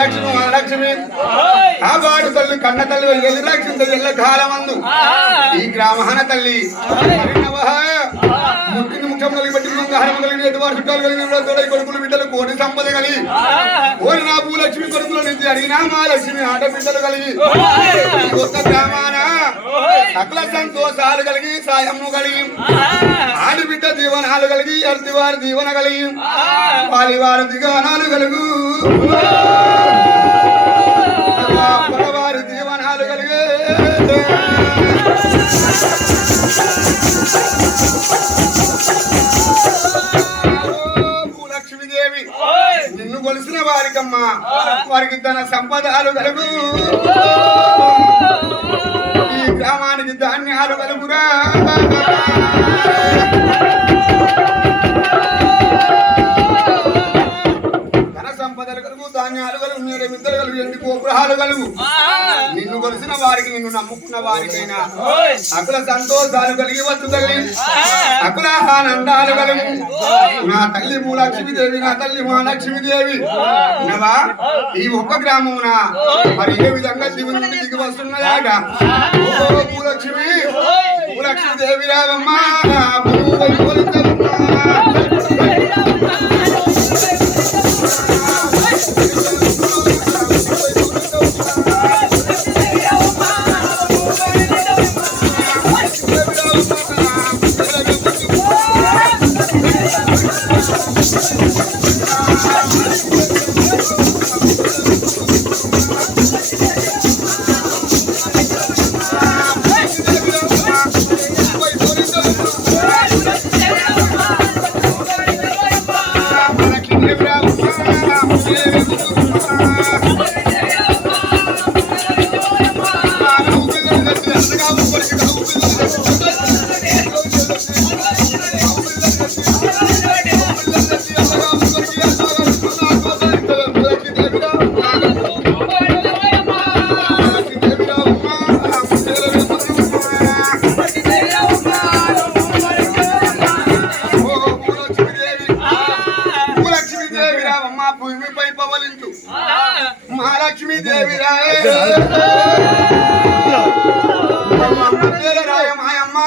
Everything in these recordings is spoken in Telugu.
లక్ష్మి మహాలక్ష్మి ఆ వాడు తల్లి కన్న తల్లి ఎల్లి లక్ష్మి ఎల్ల కాలమందు ఈ గ్రామహన తల్లి ముట్టిని ముఖ్యం కలిగి బట్టి బంగారం కలిగిన ఎదువారు చుట్టాలు కలిగిన తోడై కొడుకులు బిడ్డలు కోటి సంపద కలిగి కోరి నా భూలక్ష్మి కొడుకుల నుంచి అడిగినా మా లక్ష్మి ఆడబిడ్డలు కలిగి కొత్త గ్రామాన సకల సంతోషాలు కలిగి సాయము కలిగి ఆడబిడ్డ దీవనాలు కలిగి అర్తివారి దీవన కలిగి వారి దిగానాలు కలుగు వారి దీవనాలు కలిగే భూలక్ష్మీదేవి నిన్ను కొలిసిన వారికమ్మా వారికి తన సంపదలు కలుగు ఈ గ్రామానికి ధాన్యాలు కలుగురా గోపురాలు కలుగు నిన్ను కొలిసిన వారికి నిన్ను నమ్ముకున్న వారికైనా అకుల సంతోషాలు కలిగి వచ్చు తల్లి అకుల ఆనందాలు కలుగు నా తల్లి భూలక్ష్మీదేవి నా తల్లి మహాలక్ష్మీదేవి ఈ ఒక్క గ్రామమున మరి ఏ విధంగా శివుని నుండి దిగి వస్తున్నదాట భూలక్ష్మి భూలక్ష్మీదేవి రావమ్మా మహాలక్ష్మీదేవి రాయ మాయమ్మ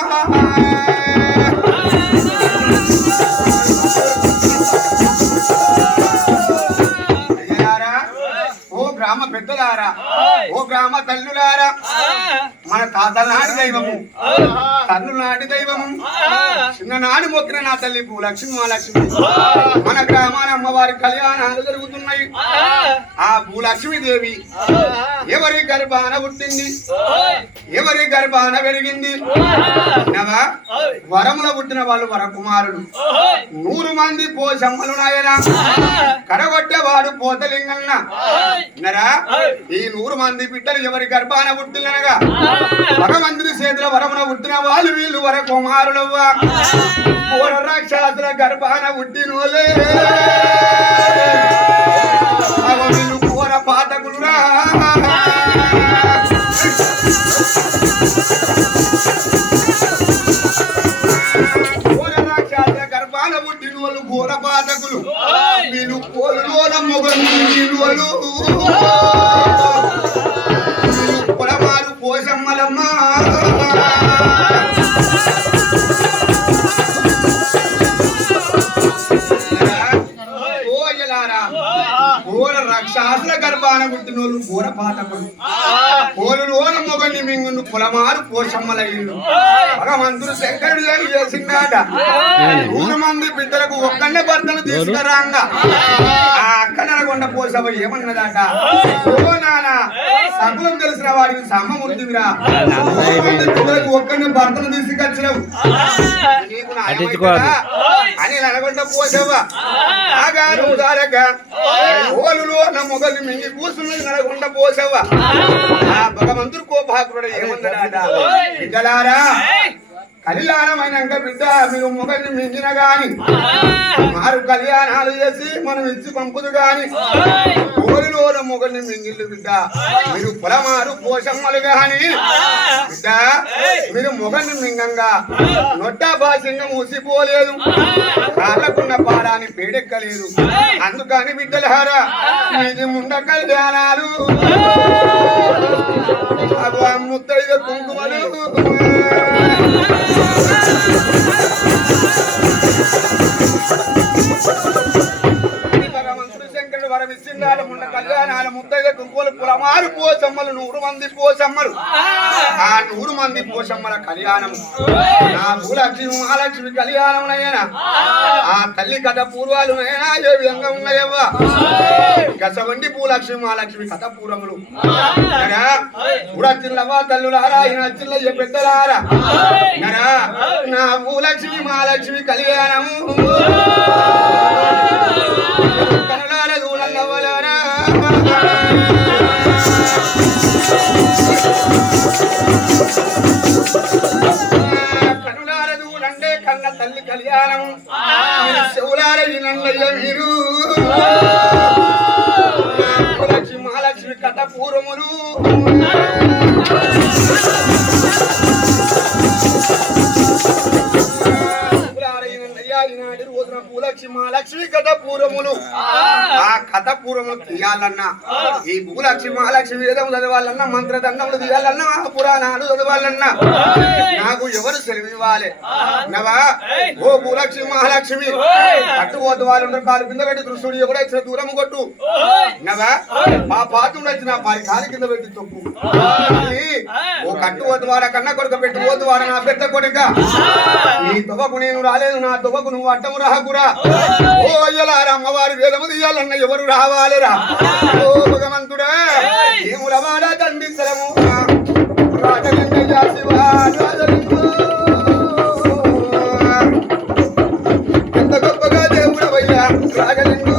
ఓ గ్రామ పెద్దలారా ఓ గ్రామ తల్లులారా మన తాతల నాటి దైవము తల్లు నాటి దైవము చిన్ననాడు మొక్కిన నా తల్లి భూలక్ష్మి మహాలక్ష్మి మన గ్రామాల అమ్మవారి కళ్యాణాలు జరుగుతున్నాయి ఆ భూలక్ష్మీదేవి ఎవరి గర్భాన పుట్టింది ఎవరి గర్భాన పెరిగింది వరముల పుట్టిన వాళ్ళు వరకుమారుడు 100 మంది పోషమ్మలు నాయనా కడగొట్టేవాడు పోతలింగన్న ఈ 100 మంది బిడ్డలు ఎవరి గర్భాన పుట్టినగా భగవంతుని చేతుల వరమున పుట్టిన వాళ్ళు వీళ్ళు వరకుమారులవ్వా రాక్షసుల గర్భాన పుట్టినోలే వీళ్ళు కూర పాతకులురా గర్భాన పుట్టిన వాళ్ళు ఘోర పాతకులు వీళ్ళు కోలులోన మొగలు వీళ్ళు పొలమారు పోషమ్మలమ్మ రాక్షసుల గర్భాన పుట్టిన వాళ్ళు ఘోర పాతకులు కోలులోన మొగల్ని మింగును పొలమారు పోషమ్మలయ్యిండు భగవంతుడు శంకరుడు ఏం చేసిందాట 100 మంది బిడ్డలకు ఒక్కనే భర్తను తీసుకురాంగా ఆ అక్క నడగొండ పోసవ ఏమన్నదాట ఓ నానా సకులం తెలిసిన వాడికి సమ్మమూర్తివిరా బిడ్డలకు ఒక్కనే భర్తను తీసుకొచ్చినావు అని నడగొండ పోసవ ఆగారు ఓలులో నా మొగల్ని మింగి కూర్చున్నది నడగొండ పోసవ ఆ భగవంతుడు కోపాకుడు ఏమన్నాడా బిడ్డలారా కళ్యాణమైనాక బిడ్డ మీకు మొగల్ని మించిన గాని మారు కళ్యాణాలు చేసి మనం ఇచ్చి పంపుదు గాని ఓలిలో మొగ మొగని మింగిళ్ళు బిడ్డ మీరు పొలమారు పోషమ్మలు గాని బిడ్డ మీరు మొగని మింగంగా నొట్ట భాషంగా మూసిపోలేదు కాళ్ళకున్న పారాని పేడెక్కలేదు అందుకని బిడ్డలారా మీది ముండ కళ్యాణాలు ముత్తైద కుంకుమలు శంకరుడు వరమిస్తున్నాడు ముండ కళ్యాణాలు ముత్తైద కుంకుమలు పులమారు పోసమ్మలు 100 మంది పోసమ్మలు ఆ 100 మంది పోసమ్మల కళ్యాణం నా భూలక్ష్మి మహాలక్ష్మి కళ్యాణం నైనా ఆ తల్లి కథ పూర్వాలు నైనా ఏ విధంగా ఉన్నాయవ్వా గసవండి భూలక్ష్మి మహాలక్ష్మి కథ పూర్వములు చిల్లవా తల్లులారా ఈయన చిల్లయ్య పెద్దలారా నా భూలక్ష్మి మహాలక్ష్మి కళ్యాణము కనులార దూడల్లవలారా కనులార దూడండే కన్న తల్లి కళ్యాణం శివులార ఈనల్లయ్య మీరు భూలక్ష్మి మహాలక్ష్మి కథ పూర్వములు రోజున భూలక్ష్మి మహాలక్ష్మి కథ పూర్వములు ఆ కథ పూర్వములు తీయాలన్నా ఈ భూలక్ష్మి మహాలక్ష్మి వేదం చదవాలన్నా మంత్రదండములు తీయాలన్నా పురాణాలు చదవాలన్నా నాకు ఎవరు సెలవు ఇవ్వాలి నవా ఓ భూలక్ష్మి మహాలక్ష్మి కట్టుకోవద్దు వాళ్ళు కాలు కింద పెట్టి దృష్టి కూడా ఇచ్చిన దూరం కొట్టు నవా మా పాత్ర వచ్చిన వారి కాలు కింద పెట్టి తొక్కు ఓ కట్టుకోవద్దు వాడ కన్న కొడుక పెట్టుకోవద్దు వాడ నా పెద్ద కొడుక నీ తొవ్వకు నేను రాలేదు నా తొవ్వకు నువ్వు అడ్డము రాకురా ఓ అయ్యలారా అమ్మవారి వేదము తీయాలన్న ఎవరు రావాలిరా ఓ భగవంతుడా ఏములవాడ తండ్రి స్థలము రాజలింగయ్య శివ రాజలింగ ఎంత గొప్పగా దేవుడవయ్యా రాజలింగ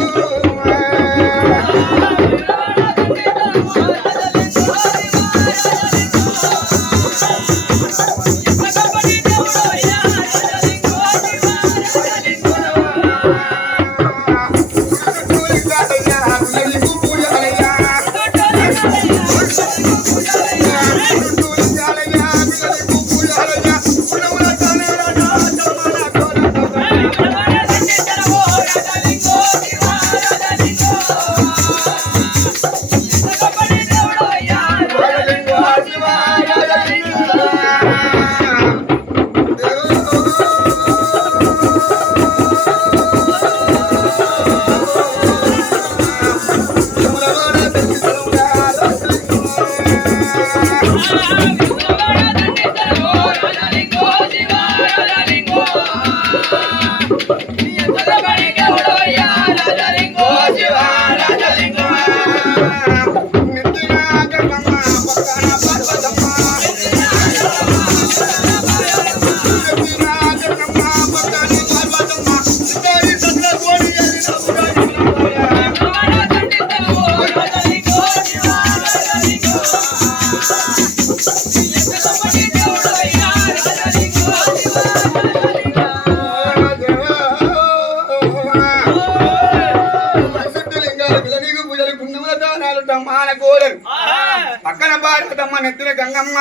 పక్కన బాడమ్మ నెత్తిన గంగమ్మ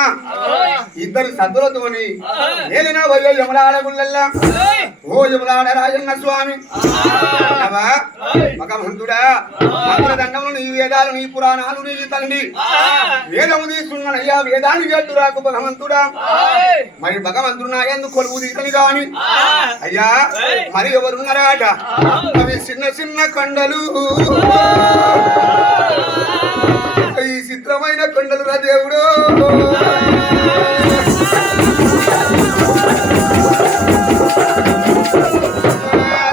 ఇద్దరు సద్దులతోని ఏలిన వయ్యో యమలాడ గుళ్ళల్లా ఓ యమలాడ రాజన్న స్వామి భగవంతుడా మంత్రదండము నీ వేదాలు నీ పురాణాలు నీ తండ్రి వేదము తీసుకున్నానయ్యా వేదాన్ని గట్టు రాకు భగవంతుడా మరి భగవంతుడు నా ఎందుకు కొలువు తీసని గాని అయ్యా మరి ఎవరున్నారాట అవి చిన్న చిన్న కొండలు ఈ చిత్రమైన కొండలు రా దేవుడు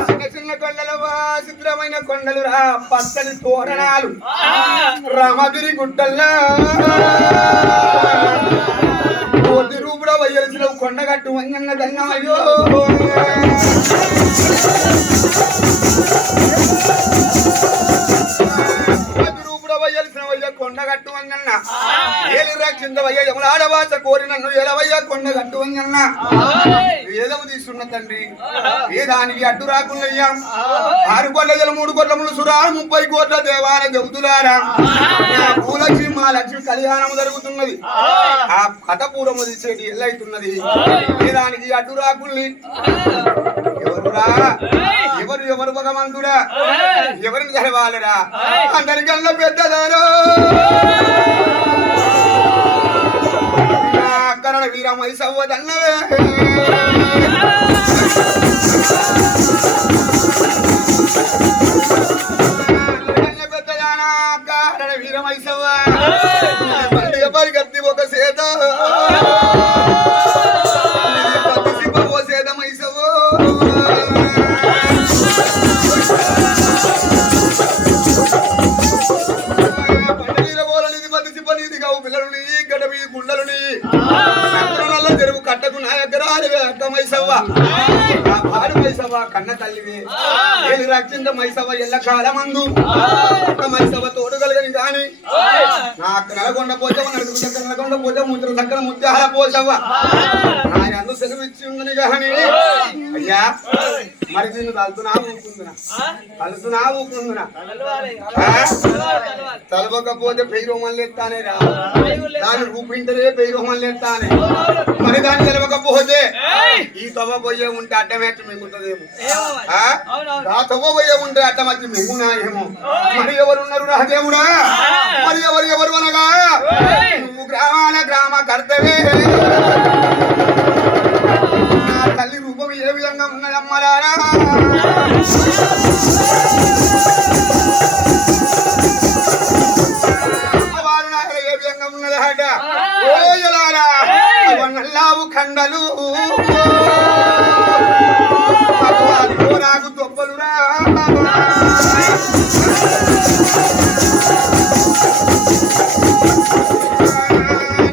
చిన్న చిన్న కొండలు చిత్రమైన కొండలు రా పచ్చని తోరణాలు రామగిరి గుట్టల్లా కోటి రూపుడ వయ్యలసిన కొండగట్టు వంగన్న దన్నమయ్యో ఎలిసినవయ్య కొండగట్టు అన్న ఏలి రక్షించవయ్య యములాడవాస కోరి నన్ను ఎలవయ్య కొండగట్టు అన్న ఏదవ తీసుకున్న తండ్రి ఏ దానికి అడ్డు రాకున్నయ్యా 6 కోట్ల 3 కోట్ల ములుసురా 30 కోట్ల దేవాల చెబుతులారా భూలక్ష్మి మా లక్ష్మి కళ్యాణం జరుగుతున్నది ఆ కథ పూర్వము తీసేటి ఎల్లైతున్నది ఏ దానికి అడ్డు రాకుల్ని ఎవరురా ఎవరు భగవంతుడా ఎవరిని తెలవాలరా అందరికన్నా పెద్దదారో కరణ వీరమై సవ్వదన్నవే పెద్దదానా కరణ వీరమై సవ్వ పరిగెత్తి ఒక సేద ఓ సేద మైసవో చెరువు కట్టకు మైసవ్వ పాడు మైసవ్వ కన్న తల్లివి ఏలి రక్షింద మైసవ్వ ఎల్ల కాలమందు మైసవ్వ తోడుగలగని గాని నాకు నల్గొండ పోచవ నల్గొండ పోచవ ముద్ర దగ్గర ముత్యాల పోసవ్వ ఆయన అందు సెలవిచ్చి ఉందని గాని అయ్యా మరి దీన్ని కలుతున్నా ఊకుందునా తలవకపోతే పెయి రోమన్లు ఎత్తానే రా దాన్ని రూపింటరే పెయి రోమన్లు ఎత్తానే మరి దాన్ని తెలవకపోతే ఈ తవ్వ పోయే ఉంటే అడ్డమేట్టు మింగుతుందేమో ఆ తవ్వ పోయే ఉంటే అడ్డమచ్చి మింగునా ఏమో మరి ఎవరున్నారు రాదేవుడా మరి ఎవరు అనగా నువ్వు గ్రామ కర్తవే తల్లి రూపం ఏ విధంగా ఉన్నదమ్మరారా ఏ విధంగా ఉన్నదట ఓయలారా నల్లావు ఖండలు నాకు తొప్పలురా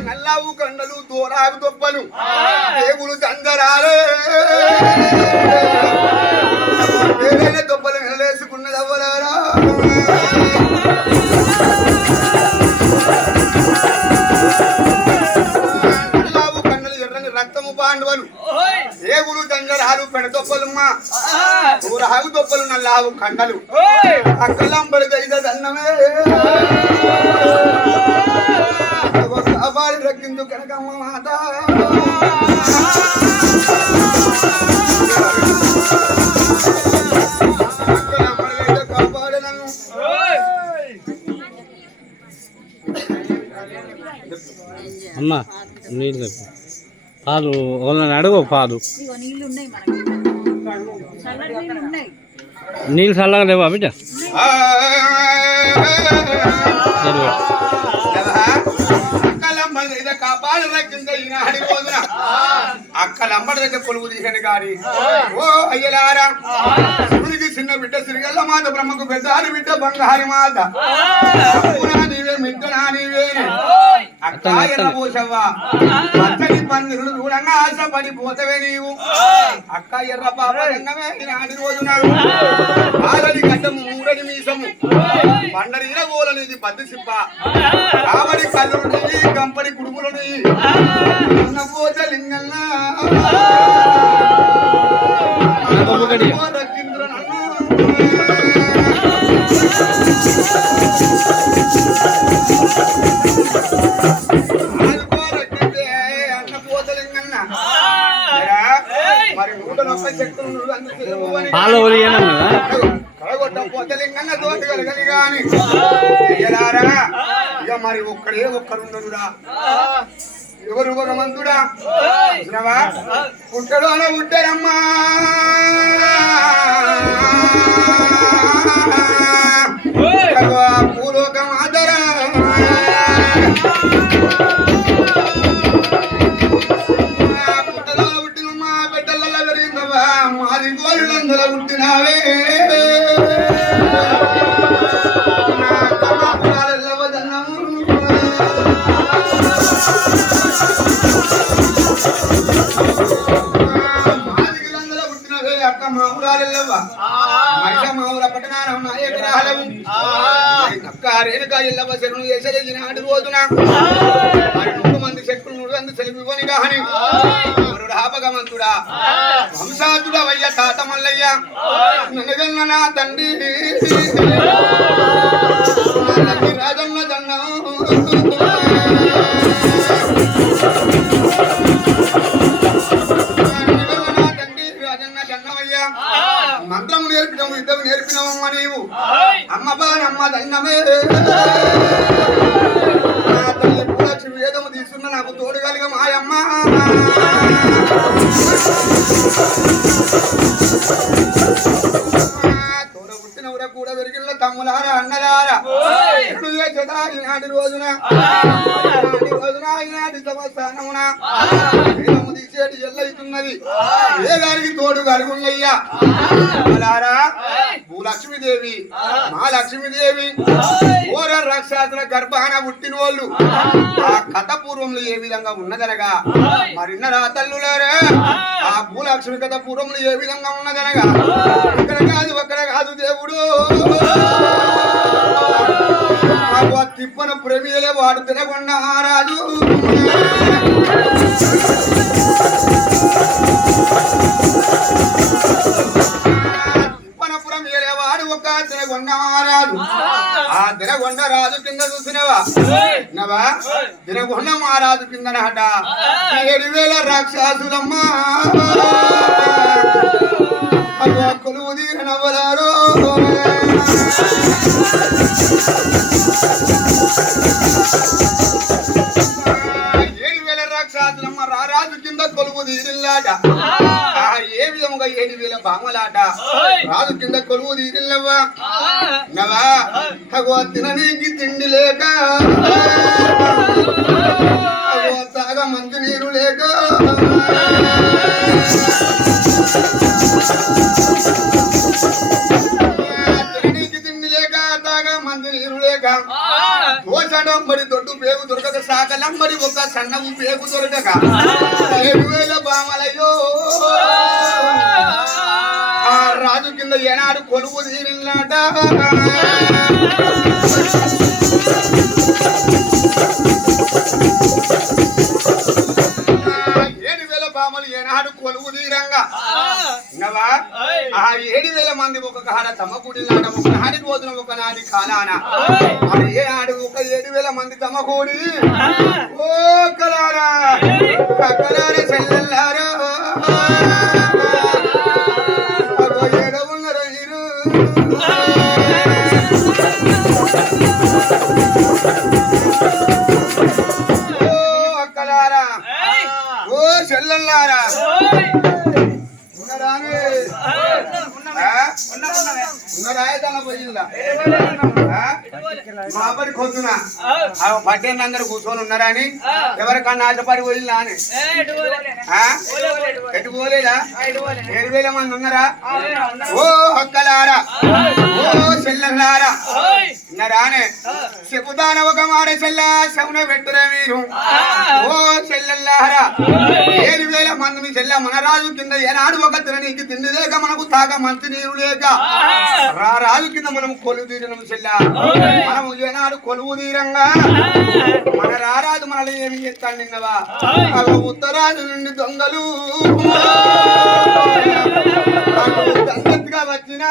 నల్లావు కండలు దూరాకు తొప్పలు దేవులు చందరాలే వేరే తొప్పలు నిలవేసుకున్నది అవ్వలారా నల్లావు కండలు ఎర్రని రక్తము పాండవులు దేవులు చందరాలు పెడతొప్పలుమ్మా దూరాకు తొప్పలు నల్లావు కండలు అక్కలంబడి దైదన్నమే కాపాడి రక్కించు కనకమ్మ మాత కాపాడు నన్ను అమ్మా నీళ్ళు పాలు వాళ్ళని అడుగు పాలు నీళ్ళు చల్లగా లేవా బిడ్డ కాపాడు రక్కించ ఈనాడి రోజున అక్కలంబడి దగ్గర పొలుగు తీసాను కానీ ఓ అయ్యలారా శివుడికి చిన్న బిడ్డ సిరిగల్ల మాత బ్రహ్మకు పెద్దారి బిడ్డ బంగారి మాత నీవే మిట్టనా నీవే అక్క ఎర్రపోసవ్వా పచ్చని పందిరుడు చూడంగా ఆశపడిపోతవే నీవు అక్క ఎర్ర పాప రంగమే ఈనాటి రోజున ఆరడి గడ్డము మూడడి మీసము పండరి ఇరగోలనిది పద్దు సిప్ప కావడి కల్లుని కంపడి కుడుపులని పోత లింగన్నా రక్కింద్ర అన్న పోత లింగన్నా మరి 190 శక్తులు కడగొట్ట పోత లింగన్న తోటి కలగలి గాని ఇక మరి ఒక్కరుండరురా ఎవరు భగవంతుడా పుట్టలోన పుట్టారమ్మా భూలోకం ఆదరా పుట్టలోన పుట్టినమ్మా బిడ్డలలో పెరిగిందమ్మా మాది గోళ్ళందరూ పుట్టినావే మాదిగిలందరూ పుట్టినవే అక్క మామూరాలెల్లవ్వ మైసమ్మ రేణుకా ఎల్లవ శరణు చేసేది నాటి రోజున మరి 100 మంది శక్తులు 100 మంది సెలిపికొని కాని రాపగమంతుడా వంశాతుడా వయ్య తాత మల్లయ్య ననగన్న నా తండ్రి రాజన్న జన్న మంత్రము నేర్పినవు యుద్ధం నేర్పినవమ్మ నీవు అమ్మ బానమ్మ దన్నమే తల్లి పూలక్షి వేదము తీసుకున్న నాకు తోడు కలిగ మాయమ్మ తోడ పుట్టినవురా కూడా పెరిగిన తమ్ములారా అన్నలారా ఎప్పుడు చేసేదా ఈనాటి రోజున ఈనాటి సంవత్సరమున వేదము తీసేటి ఎల్లవుతున్నది ఏ గారికి తోడు కలుగున్నయ్యా అలారా భూలక్ష్మీదేవి మా లక్ష్మీదేవి ఓర రాక్షసుల గర్భాన పుట్టిన వాళ్ళు ఆ కథ పూర్వంలో ఏ విధంగా ఉన్నదనగా మరిన్నరా తల్లులారా ఆ భూలక్ష్మి కథ పూర్వంలో ఏ విధంగా ఉన్నదనగా ఇక్కడ కాదు దేవుడు తిప్పన ప్రేమియలే వాడు తినకుండా రాజు తిప్పనపురం ఏలేవాడు ఒక తినగొండ మహారాజు ఆ తినగొండ రాజు కింద చూసినవా నవా తినగొండ మహారాజు కింద నట 7,000 రాక్షసులమ్మా కొలువు తీరనవ్వలారో 7,000 రాక్షసులమ్మ రారాజు కింద కొలువు తీరిల్లాట ఏ విధముగా 7,000 బామలాట రాజు కింద కొలువు తీరిల్లవ్వా నవా తగో తిననీకి తిండి లేక తగో తాగ మంచి నీరు లేక దోషడంబడి దొడ్డు పేగు దొరకక సాకలంబడి ఒక సన్నము పేగు దొరకక 7,000 బామలయ్యో ఆ రాజు కింద ఏనాడు కొలువు తీరిల్లాట 7,000 బామలు ఏనాడు కొలువు తీరంగా ఆ 7,000 మంది ఒక కాడ తమ గుడిలాట ఒక నాటి రోజున ఒక నాటి కాలాన మరి ఏనాడు ఒక 7,000 మంది తమ కూడి ఓ కలారా కలారా చెల్లెల్లారా ఏడవున్నారు మీరు ఓ కలారా ఓ చెల్లెల్లారా మాపడి కొద్దున పట్టేళ్ళు అందరూ కూర్చొని ఉన్నారా అని ఎవరికన్నా ఆశపడి పోయిందా అని ఎటు పోలేదా 7,000 మంది ఉన్నారా ఓ అక్కలారా ఓ చెల్లెల్లారా ఉన్నారానే చెబుతాన ఒక మాట చెల్ల శవున పెట్టురా మీరు ఓ చెల్లెల్లారా 7,000 మంది మీ చెల్ల మన రాజు కింద ఏనాడు ఒక తిననీకి తిండి లేక మనకు తాగ మంచి నీరు లేక రాజు కింద మనం కొలువు తీరినం చెల్ల మనము ఏనాడు కొలువు తీరంగా మన రారాజు మనల్ని ఏమి చేస్తాను నిన్నవా ఉత్తరాజు నుండి దొంగలు దంగత్తుగా వచ్చినా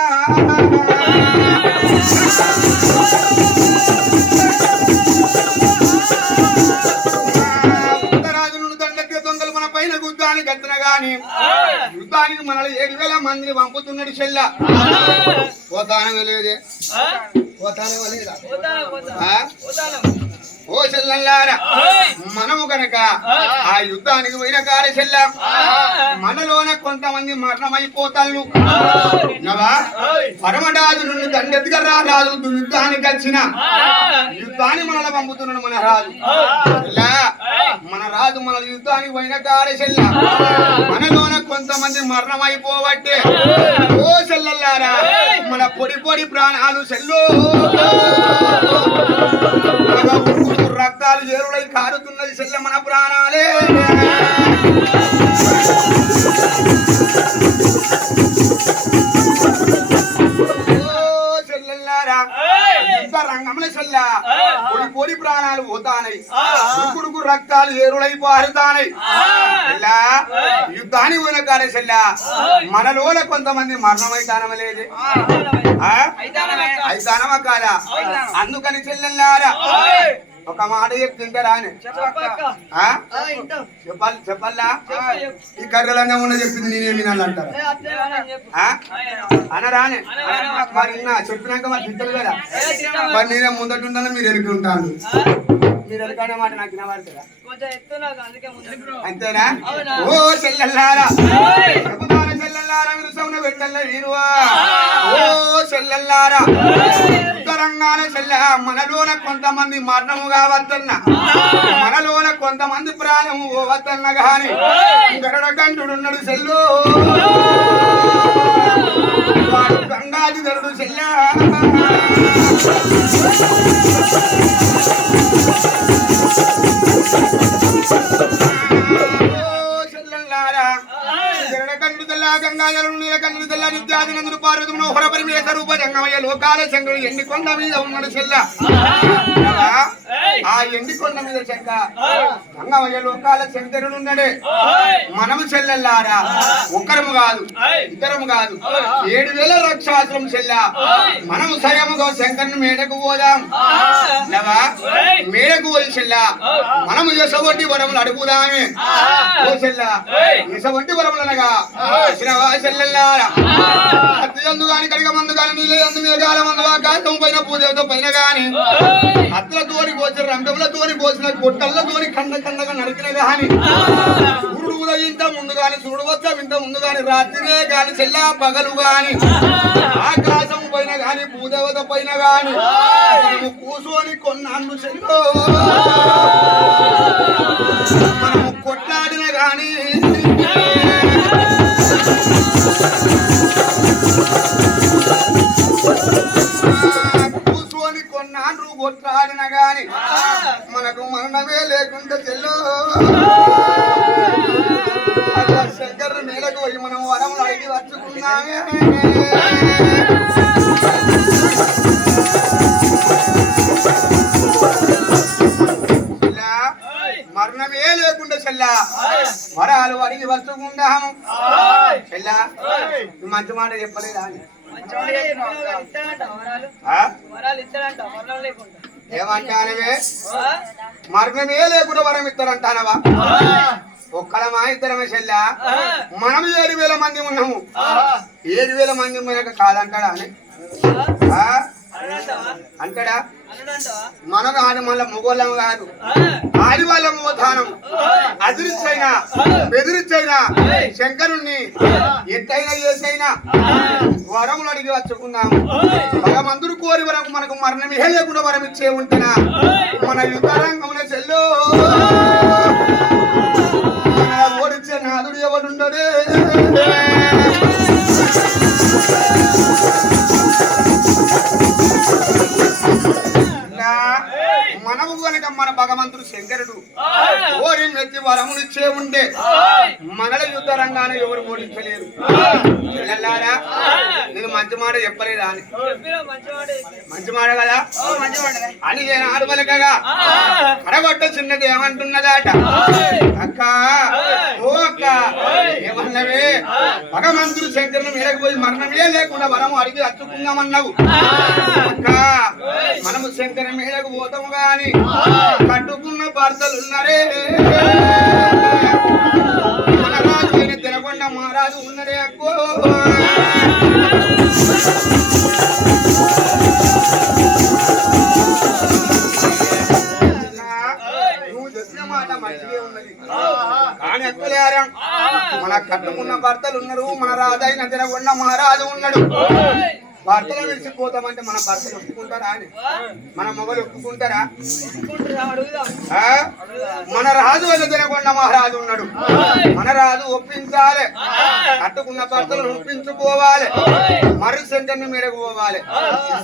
ఉత్తరాజు నుండి దండెత్తుగా దొంగలు మన పైన యుద్ధానికి వచ్చిన గాని యుద్ధానికి మనల్ని 7,000 మందిని పంపుతున్నాడు చెల్ల పోతానం లేదే పోతానం లేదా ఓ చెల్లల్లారా మనము గనక ఆ యుద్ధానికి పోయిన కాడ చెల్ల మనలోన కొంతమంది మరణమైపోతాళ్ళు నవా పరమరాజు నుండి దండెత్తుగా రాజు యుద్ధానికి వచ్చిన యుద్ధాన్ని మనల్ని పంపుతున్నాడు మన రాజు మన రాజు మన యుద్ధానికి పోయిన కాడ చెల్ల మనలోన కొంతమంది మరణమైపోవట్టే ఓ చెల్లల్లారా మన పొడి పొడి ప్రాణాలు చెల్లు రక్తాలు ఏరులై కారుతున్నది చెల్ల మన ప్రాణాలే చెల్లెల్లారా రంగంలో చెల్ల పొడి పొడి ప్రాణాలు పోతానై ఉడుకుడుకు రక్తాలు ఏరులై పారుతానై చెల్లా యుద్ధానికి పోయిన కాడే చెల్లా మనలోన కొంతమంది మరణమైతానమలేదు అయితానమా కాదా అందుకని చెల్లెల్లారా ఒక మాట చెప్తుంటారా అని చెప్పల్లా ఈ కర్రలన్నా ఉన్న చెప్పింది నేనేమి వినాలంటారా అనరానే మరి చెప్పినాక మరి తింటారు కదా మరి నేనే ముందటుంటాను మీరు ఎలుగు ఉంటాను మీరు ఎలుకనే మాట నాకు వినబడుతుందా అంతేనా ఓ చెల్లెల్లారా చెబుతాను చెల్లెల్లారా మీరు సౌన పెట్టల్ల వీరువా ఓ చెల్లెల్లారా ఉత్తరంగానే చెల్ల మనలోన కొంతమంది మరణము కావద్దన్న మనలోన కొంతమంది ప్రాణము పోవద్దన్న గాని గరడ గంటుడున్నాడు చెల్లు వాడు గంగాధిధరుడు చెల్ల నిత్యాదినందుడు పార్వతమును హొరపరిమేశ రూప జంగమయ్య లోకాల శంకరుడు ఎండి కొండ మీద ఉన్నాడు చెల్ల ఆ ఎండి కొండ మీద శంక జంగమయ్య లోకాల శంకరుడు ఉన్నాడే మనము చెల్లెల్లారా ఒకరము కాదు ఇద్దరము కాదు 7,000 రక్షాశ్రం చెల్ల మనము స్వయముగా శంకరుని మేడకు పోదాం మేడకు పోయి చెల్ల మనము ఎసవంటి వరములు అడుగుదామే ఓ చెల్ల ఎసవంటి వరములు అనగా చెల్లెల్లారా అత్యందు గాని కడిగ మందు గాని నీళ్ళ అందు మేఘాల మందు ఆకాశం పైన పూజతో పైన గాని అత్తలతోని కోసిన రంగములతోని కోసిన గొట్టలతోని ఖండగా నరికిన గాని సూర్యుడు ఉదయింత ముందు గాని సూర్యుడు వచ్చ ఇంత ముందు గాని రాత్రినే గాని చెల్లా పగలు గాని ఆకాశం పైన గాని భూదేవత పైన గాని మనము కూసోని కొన్నాళ్ళు చెల్లో మనము కొట్లాడిన గాని కూర్చొని కొన్నాళ్ళు కొట్లాడిన గాని మనకు మరణమే లేకుండా చెల్లు శంకర్ మేడకు పోయి మనం వరములు అడిగి వచ్చుకున్నామే మరణమే లేకుండా చెల్లా వరాలు అడిగి వచ్చుకుందాము చెల్లా మంచి మాట చెప్పలేదా అని ఏమంటానవే మరణమే లేకుండా వరం ఇస్తారంటానవా ఒక్కలమా ఇద్దరమే చెల్లా మనం 7,000 మంది ఉన్నాము 7,000 మంది మనకు కాదంటాడా అని అంటాడా మనకు ఆడి మళ్ళీ మొగోళ్ళం కాదు ఆడి వాళ్ళ మోధానం అదిరిచ్చైనా బెదిరిచ్చైనా శంకరుణ్ణి ఎట్టయినా చేసైనా వరములు అడిగి వచ్చుకున్నాము భగవంతుడు కోరి వరకు మనకు మరణమే లేకుండా వరం ఇచ్చే ఉంటున్నా మన యుద్ధరంగమున చెల్లు ఓడిచ్చే నాదుడు ఎవడుండడే మనము కనుక మన భగవంతుడు శంకరుడు ఓరి మెచ్చి వరములు ఇచ్చే ఉండే మనల యుద్ధ రంగాన ఎవరు ఓడించలేరు చెల్లెల్లారా నేను మంచి మాట చెప్పలేదా అని మంచి మాట కదా అని నేను ఆడవలకగా కడగొట్ట చిన్నది ఏమంటున్నదాట అక్క ఓ అక్క ఏమన్నవే భగవంతుడు శంకరుని మేరకు పోయి మరణమే లేకుండా వరము అడిగి అచ్చుకుందామన్నావు అక్క మనము శంకరుని మేరకు పోతాము గాని కట్టుకున్న భర్తలు ఉన్నారే మన రాజు అయిన తినకొండ మహారాజు ఉన్నరే అక్కో నువ్వు చెప్పిన మాట మంచిగా ఉన్నది కానీ అక్కలేరా మన కట్టుకున్న భర్తలు ఉన్నారు మన రాజు అయిన తినకొండ మహారాజు ఉన్నాడు భర్తలు విడిచిపోతామంటే మన భర్తలు ఒప్పుకుంటారా అని మన మొగలు ఒప్పుకుంటారా మన రాజు వెళ్ళ తినకుండా మహారాజు ఉన్నాడు మన రాజు ఒప్పించాలి కట్టుకున్న భర్తలు ఒప్పించుకోవాలి మరి శంకర్ని మీదకు పోవాలి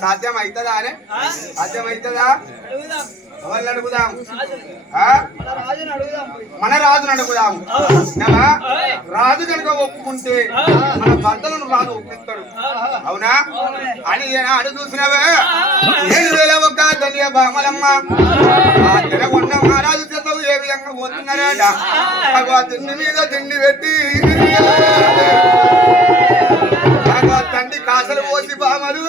సాధ్యం అవుతుందా అని సాధ్యం అవుతుందా ఎవరిని అడుగుదాం మన రాజును అడుగుదాం రాజు కనుక ఒప్పుకుంటే మన భర్తలను రాజు ఒప్పిస్తాడు అవునా అని ఏనాడు చూసినవే 7,001 ధన్య బామలమ్మ ఆ తెరగొండ మహారాజు చేతవు ఏ విధంగా పోతున్నారట తిండి మీద తిండి పెట్టి తండ్రి కాసలు పోసి బామలు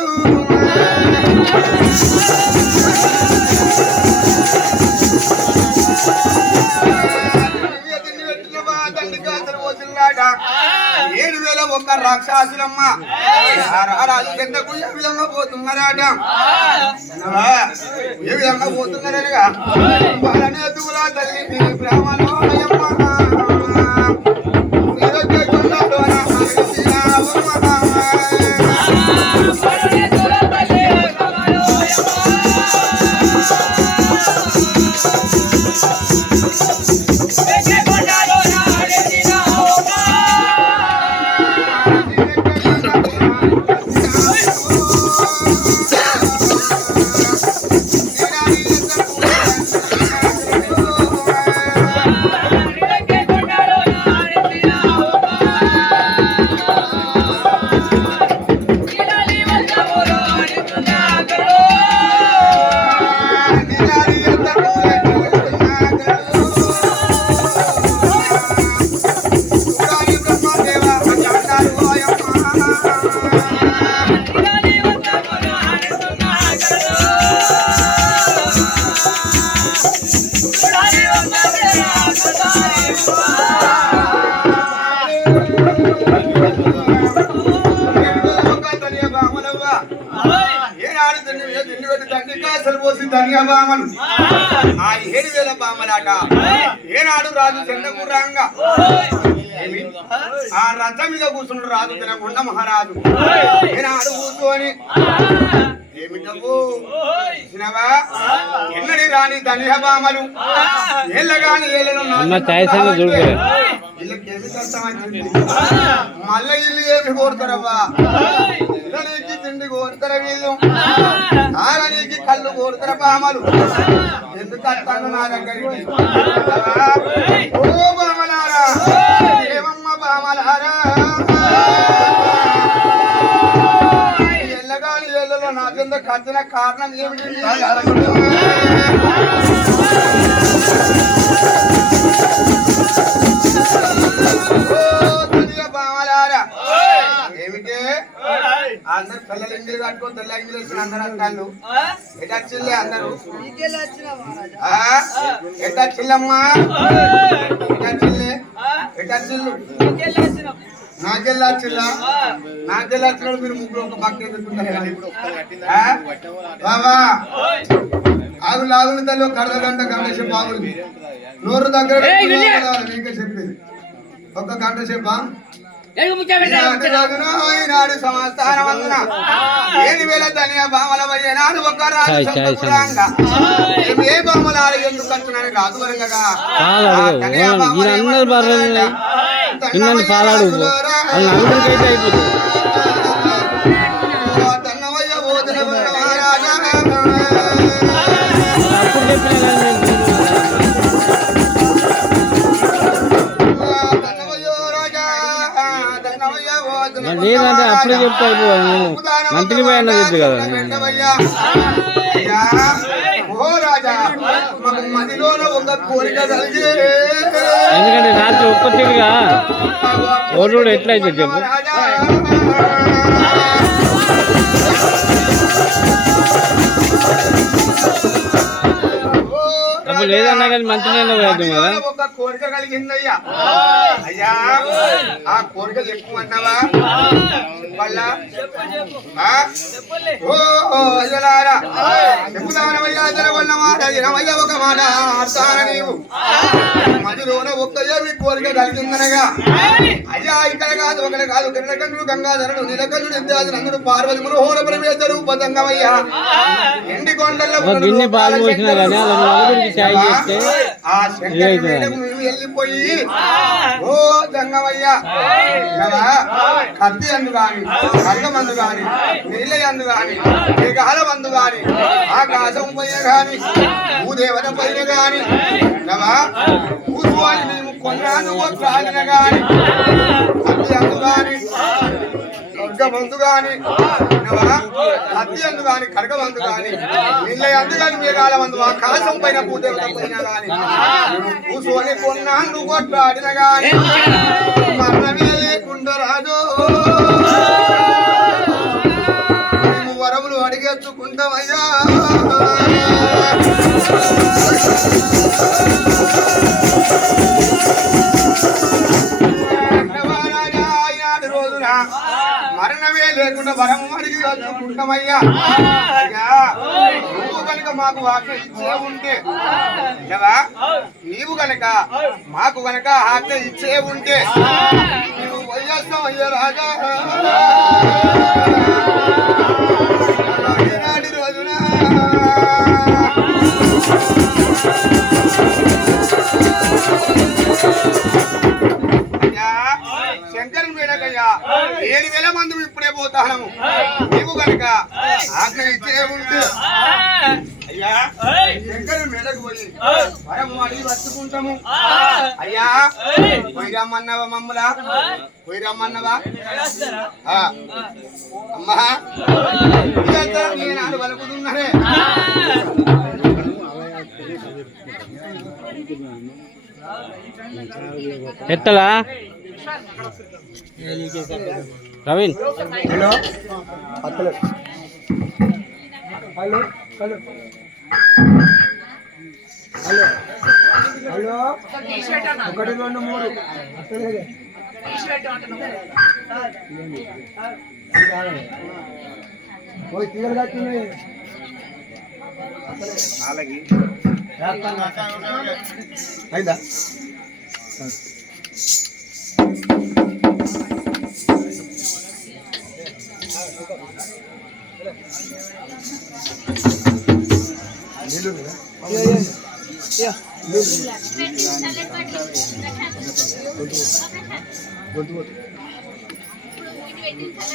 తిండి పెట్టిన తండ్రి కాసలు పోసినాట 7,001 రాక్షసులమ్మ రాజు కిందకు ఏ విధంగా పోతున్నారట ఏ విధంగా పోతున్నారనగా వాళ్ళనే దూలా తల్లి బ్రాహ్మణో బామలు ఆ 7,000 బామలాట ఏనాడు రాజు చెందకురంగా ఆ రథం మీద కూర్చున్నాడు రాజు తినకుండా మహారాజు ఏనాడు కూర్చొని ఏమిటవు చిన్నవా ఎన్నడి రాని ధనియ బామలు ఏళ్ళగాని వీళ్ళకేమి కష్టమైంది మళ్ళీ ఇల్లు ఏమి కోరుతారవ్వా నీకు తిండి కోరుతారా వీళ్ళు ఆగనీకి కళ్ళు కోరుతారా బామలు ఎందుకు వస్తాను నా దగ్గరికి ఓ బామలారా ఏమమ్మ బామలారా ఎల్లగాని ఏళ్ళలో నా కింద కట్టిన కారణం ఏమిటి ఏమిటే అందరు పిల్లలు ఇంగిలు కట్టుకొని తెల్ల ఇంగిలు వేసిన అందరు అంటాళ్ళు ఎటచ్చిల్లే అందరు ఎటచ్చిల్లమ్మా ఎటచ్చిల్లే ఎటచ్చిల్లు నాకెళ్ళొచ్చిల్లా నాకెళ్ళొచ్చినాడు మీరు ముగ్గురు ఒక పక్క ఎదుర్కొంటారు బాబా ఆగులు ఆగులు తల్లి ఒక అర్ధగంట గంట సేపు ఆగులు నోరు దగ్గర నీకే చెప్పింది ఒక గంట సేపా ఈనాడు సంస్థానం అందున 7,000 ధనియ బామల నాడు ఒక రాజు ఏ బామలాలు ఎందుకు వచ్చినారు రాజు వరంగగా తన్నవయ్య పోతున్న మహారాజా లేదంటే అప్పుడే చెప్తాను మంత్రి పోయినా చెప్పి కదా ఎందుకంటే రాత్రి ఒక్కటిగా ఓడు ఎట్లయితే చెప్పు అప్పుడు లేదన్నా కానీ మంచిగా పోయాడు కదా ఒక కోరిక కలిగిందయ్యా అయ్యా ఆ కోరిక చెప్పుమన్నావా చెప్పల్లా ఓ అయ్యలారా చెప్పుదానవయ్యా జరగొన్న మాట ఇరవయ్య ఒక మాట అర్థాన నీవు మధ్యలోన ఒక్కయ్య కోరిక కలిగిందనగా అయ్యా ఇక్కడ కాదు ఒకటి కాదు కిరణకండు గంగాధరుడు నీలకంఠుడు ఇత్యాది నందుడు పార్వతి హోర ప్రవేశ రూపదంగమయ్యా ఎండి కొండల్లో ఆ శంకరుడు వెళ్ళిపోయి ఓ దంగమయ్యా కత్తి అందు గాని ఖడ్గమందు గాని నీళ్ళ అందు గాని మేఘాల మందు గాని ఆకాశం పైన గాని భూదేవత పైన గాని భూస్వామి మేము కొన్నాను కొట్లాడిన గాని కత్తి అందు గాని దుర్గమందు గాని కత్తి అందు గాని కడగమందు గాని నీళ్ళ అందు గాని మేఘాల మందు ఆకాశం పైన భూదేవత పైన గాని కూర్చొని కొన్నాళ్ళు కొట్లాడిన గాని మరణమే లేకుండా రాజు మేము వరములు అడిగేసుకుంటామయ్యా మరణమే లేకుండా వరము అడిగి వచ్చుకుంటామయ్యా నువ్వు కనుక మాకు ఆజ్ఞ ఇచ్చే ఉంటే నీవు కనుక మాకు కనుక ఆజ్ఞ ఇచ్చే ఉంటే నువ్వు పోయేస్తాం అయ్యా రాజా ఈనాటి రోజున శంకరుని మేడకయ్యా 7,000 మంది ఇప్పుడే పోతాము నీవు కనుక ఆజ్ఞ ఇచ్చే ఉంటే అయ్యా శంకరుని మేడకు పోయి వరము అడిగి వచ్చుకుంటాము అయ్యా పోయి రమ్మన్నావా మమ్మలా పోయి రమ్మన్నావా అమ్మా నేను పలుకుతున్నారే ఎట్టలా Praveen hello hello hello hello hello 1 2 3 పోయి తీగలు కట్టినాయి అయిందా నీళ్ళు